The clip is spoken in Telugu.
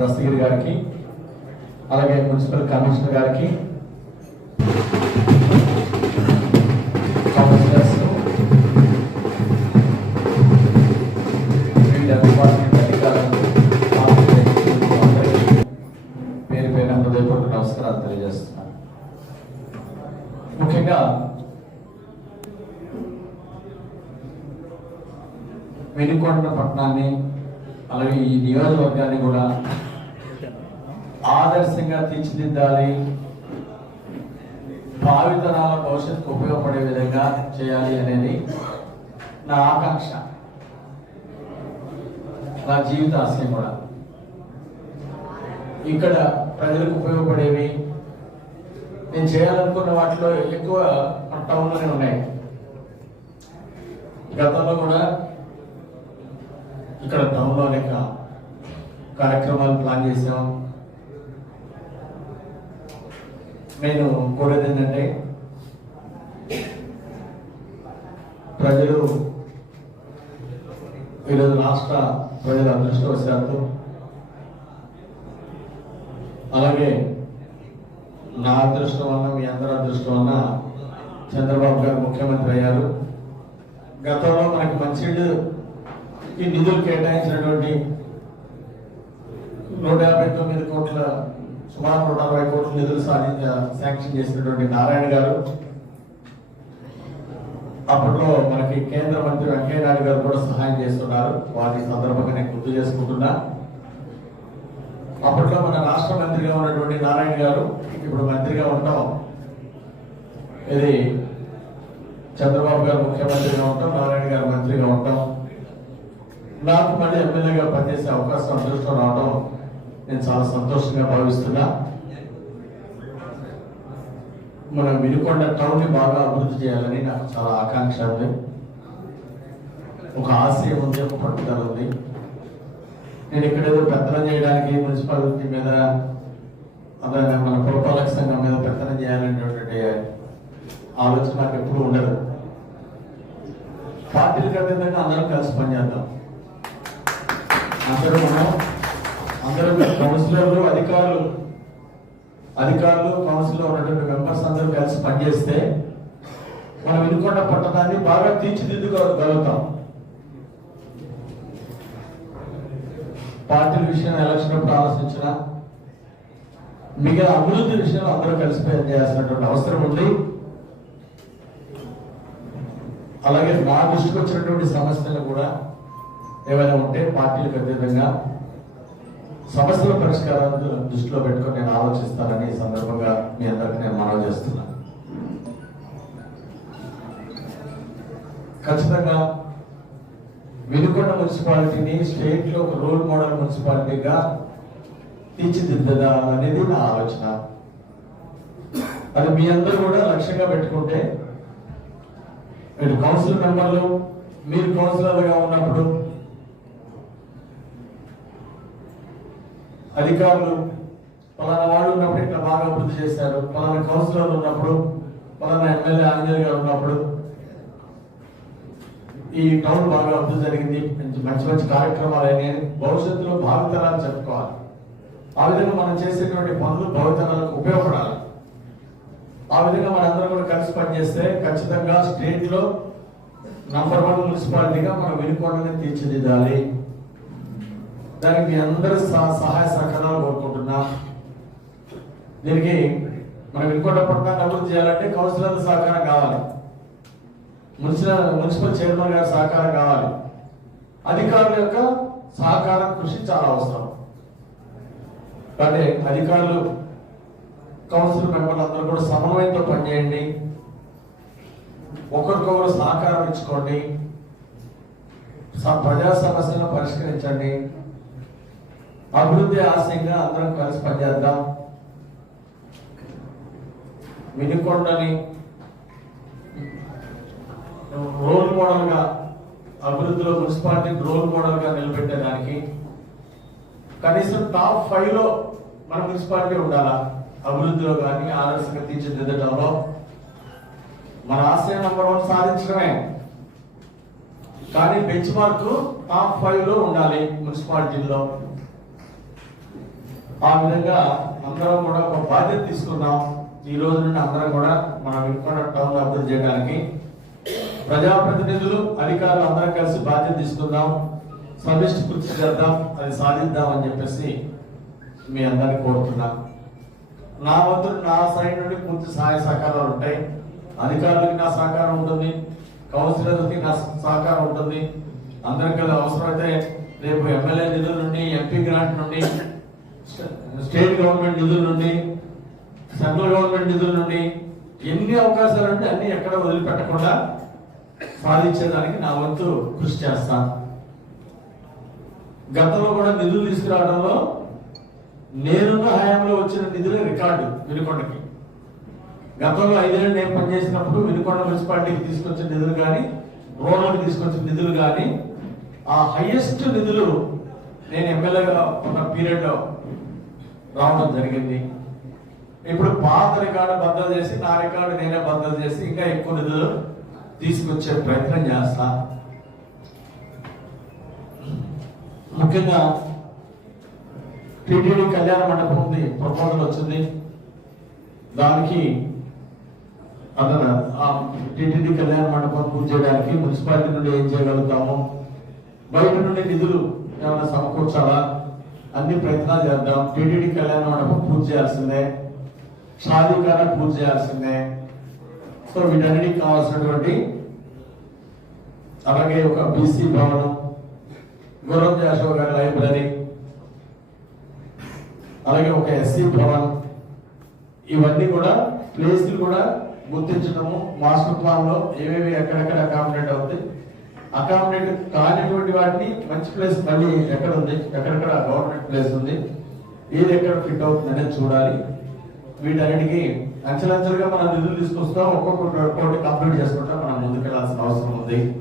దస్తగిరి గారికి అలాగే మున్సిపల్ కమిషనర్ గారికి కౌన్సిలర్స్ డిపార్ట్మెంట్ అధికారులు పేరు పేరు హృదయపూర్వక నమస్కారాలు తెలియజేస్తున్నాను. ముఖ్యంగా వెనుకొండ పట్టణాన్ని అలాగే ఈ నియోజకవర్గాన్ని కూడా ఆదర్శంగా తీర్చిదిద్దాలి. భావితరాల భవిష్యత్తుకు ఉపయోగపడే విధంగా చేయాలి అనేది నా ఆకాంక్ష. నా జీవిత ఆశయం కూడా. ఇక్కడ ప్రజలకు ఉపయోగపడేవి నేను చేయాలనుకున్న వాటిలో ఎక్కువ మన టౌన్లోనే ఉన్నాయి. గతంలో కూడా ఇక్కడ టౌన్లోనే కార్యక్రమాలు ప్లాన్ చేసాం నేను కోరేది ఏంటంటే ప్రజలు ఈరోజు రాష్ట్ర ప్రజల అదృష్టవశాత్తు అలాగే నా అదృష్టం వల్ల మీ అందరి అదృష్టం వల్ల చంద్రబాబు గారు ముఖ్యమంత్రి అయ్యారు. గతంలో మనకి మంచి ఈ నిధులు కేటాయించినటువంటి నూట యాభై తొమ్మిది కోట్ల సుమారు నూట అరవై కోట్ల నిధులు సాధించ శాంక్షన్ చేసినటువంటి నారాయణ గారు. అప్పట్లో మనకి కేంద్ర మంత్రి వెంకయ్య నాయుడు గారు కూడా సహాయం చేస్తున్నారు. వాటి సందర్భంగా నేను గుర్తు చేసుకుంటున్నా. అప్పట్లో మన రాష్ట్ర మంత్రిగా ఉన్నటువంటి నారాయణ గారు ఇప్పుడు మంత్రిగా ఉంటాం. ఇది చంద్రబాబు గారు ముఖ్యమంత్రిగా ఉంటాం నారాయణ గారు మంత్రిగా ఉంటాం. నాకు మళ్ళీ ఎమ్మెల్యేగా పనిచేసే అవకాశం అదృష్టం రావడం నేను చాలా సంతోషంగా భావిస్తున్నా. మన వినుకొండ టౌన్ని బాగా అభివృద్ధి చేయాలని నాకు చాలా ఆకాంక్ష ఉంది. ఒక ఆశయం ఉంది ఒక పట్టుదల ఉంది. నేను ఇక్కడ ఏదో పెత్తనం చేయడానికి మున్సిపాలిటీ మీద అలాగే మన పురపాలక సంఘం మీద పెత్తనం చేయాలనేటువంటి ఆలోచన నాకు ఎప్పుడు ఉండదు. పార్టీలకు అతీతంగా అందరం కలిసి పనిచేద్దాం. అందరూ మనం అందరూ కౌన్సిలర్లు అధికారులు అధికారులు కౌన్సిల్లో ఉన్నటువంటి మెంబర్స్ అందరూ కలిసి పనిచేస్తే మనం వినుకొండ పట్టణాన్ని బాగా తీర్చిదిద్దుకోగలుగుతాం. పార్టీల విషయం ఎలక్షన్ అప్పుడు ఆలోచించిన మిగతా అభివృద్ధి విషయంలో అందరూ కలిసి చేయాల్సినటువంటి అవసరం ఉంది. అలాగే నా దృష్టికి వచ్చినటువంటి సమస్యలు కూడా ఏమైనా ఉంటే పార్టీలకు అతీతంగా సమస్యల పరిష్కారాన్ని దృష్టిలో పెట్టుకొని నేను ఆలోచిస్తానని ఈ సందర్భంగా మీ అందరికీ నేను మనవి చేస్తున్నాను ఖచ్చితంగా వినుకొండ మున్సిపాలిటీని స్టేట్లో ఒక రోల్ మోడల్ మున్సిపాలిటీగా తీర్చిదిద్దదా అనేది నా ఆలోచన. అది మీ అందరూ కూడా లక్ష్యంగా పెట్టుకుంటే మీరు కౌన్సిల్ మెంబర్లు మీరు కౌన్సిలర్గా ఉన్నప్పుడు అధికారులు పలానా వాళ్ళు ఉన్నప్పుడు ఇట్లా బాగా అభివృద్ధి చేశారు. పలానా కౌన్సిలర్ ఉన్నప్పుడు పలానా ఎమ్మెల్యే ఆంజనేయ గారు ఉన్నప్పుడు ఈ టౌన్ బాగా అభివృద్ధి జరిగింది. మంచి మంచి మంచి కార్యక్రమాలు అయినాయి. భవిష్యత్తులో భావితరాలు చెప్పుకోవాలి. ఆ విధంగా మనం చేసేటువంటి పనులు భవితరాలకు ఉపయోగపడాలి. ఆ విధంగా మనందరం కూడా కలిసి పనిచేస్తే ఖచ్చితంగా స్టేట్లో నంబర్ వన్ మున్సిపాలిటీగా మనం వినుకోవడానికి తీర్చిదిద్దాలి. దానికి మీ అందరూ సహ- సహాయ సహకారాలు కోరుకుంటున్నా. దీనికి మనం ఇంకోటి పట్టణాన్ని అభివృద్ధి చేయాలంటే కౌన్సిలర్ సహకారం కావాలి. మున్సిపల్ మున్సిపల్ చైర్మన్ గారి సహకారం కావాలి. అధికారుల యొక్క సహకారం కృషి చాలా అవసరం. కాబట్టి అధికారులు కౌన్సిల్ మెంబర్లు అందరూ కూడా సమన్వయంతో పనిచేయండి. ఒకరికొకరు సహకారం ఇచ్చుకోండి. స- ప్రజా సమస్యలను పరిష్కరించండి. అభివృద్ధి ఆశయంగా అందరం కలిసి పనిచేద్దాం. వినుకొండని రోల్ మోడల్గా అభివృద్ధిలో మున్సిపాలిటీ రోల్ మోడల్గా నిలబెట్టడానికి కనీసం టాప్ ఫైవ్లో మన మున్సిపాలిటీ ఉండాలా? అభివృద్ధిలో కానీ ఆదర్శంగా తీర్చిదిద్దడంలో మన ఆశయం నంబర్ వన్ సాధించడమే. కానీ బెంచ్ మార్క్ టాప్ ఫైవ్లో ఉండాలి మున్సిపాలిటీలో ఆ విధంగా అందరం కూడా ఒక బాధ్యత తీసుకున్నాం. ఈ రోజు నుండి అందరం కూడా మన వెంకట టౌన్ అభివృద్ధి చేయడానికి. ప్రజాప్రతినిధులు అధికారులు అందరం కలిసి బాధ్యత తీసుకుందాం. సమిష్టి కృషి చేద్దాం. అది సాధిద్దాం అని చెప్పేసి మీ అందరిని కోరుతున్నా. నా వద్దు నా సైడ్ నుండి పూర్తి సహాయ సహకారాలు ఉంటాయి. అధికారులకి నా సహకారం ఉంటుంది. కౌన్సిలర్లకి నా సహకారం ఉంటుంది. అందరికీ అవసరమైతే రేపు ఎమ్మెల్యే నిధుల నుండి ఎంపీ గ్రాంట్ నుండి స్టేట్ గవర్నమెంట్ నిధుల నుండి సెంట్రల్ గవర్నమెంట్ నిధుల నుండి ఎన్ని అవకాశాలు అంటే అన్ని ఎక్కడ వదిలిపెట్టకుండా సాధించేదానికి నా వంతు కృషి చేస్తాను గతంలో కూడా నిధులు తీసుకురావడంలో నేనున్న హయాంలో వచ్చిన నిధులే రికార్డు వినుకొండకి. గతంలో ఐదేళ్ళు నేను పనిచేసినప్పుడు వినుకొండ మున్సిపాలిటీకి తీసుకొచ్చిన నిధులు కానీ రూరల్కి తీసుకొచ్చిన నిధులు కానీ ఆ హైయెస్ట్ నిధులు నేను ఎమ్మెల్యేగా ఉన్న పీరియడ్లో రావడం జరిగింది. ఇప్పుడు పాత రికార్డు బద్దలు చేసి నా రికార్డు నేనే బద్దలు చేసి ఇంకా ఎక్కువ నిధులు తీసుకొచ్చే ప్రయత్నం చేస్తా. ముఖ్యంగా టిటిడి కళ్యాణ మండపం ఉంది ప్రపోజల్ వచ్చింది. దానికి అతను ఆ టిటిడి కళ్యాణ మండపం పూర్తి చేయడానికి మున్సిపాలిటీ నుండి ఏం చేయగలుగుతాము? బయట నుండి నిధులు ఏమైనా సమకూర్చాలా? అన్ని ప్రయత్నాలు చేద్దాం. టీటీడీ కళ్యాణ మండపం పూర్తి చేయాల్సిందే. షాదీకార పూర్తి చేయాల్సిందే. సో వీటన్నిటికి కావాల్సినటువంటి అలాగే ఒక బీసీ భవనం గుర్రం అశోక్ గారి లైబ్రరీ అలాగే ఒక ఎస్సీ భవన్. ఇవన్నీ కూడా ప్లేస్లు కూడా గుర్తించడము మాస్టర్ ప్లాన్లో ఏవేవి ఎక్కడెక్కడ అకామిడేట్ అవుతాయి అకామిడేట్ కానిటువంటి వాటిని మంచి ప్లేస్ మళ్ళీ ఎక్కడ ఉంది? ఎక్కడెక్కడ గవర్నమెంట్ ప్లేస్ ఉంది? ఏది ఎక్కడ ఫిట్ అవుతుంది అనేది చూడాలి. వీటన్నిటికీ అంచెలంచెలుగా మనం నిధులు తీసుకొస్తాం. ఒక్కొక్కటి ఒక్కొక్కటి కంప్లీట్ చేసుకుంటాం. మనం ముందుకెళ్ళాల్సిన అవసరం ఉంది.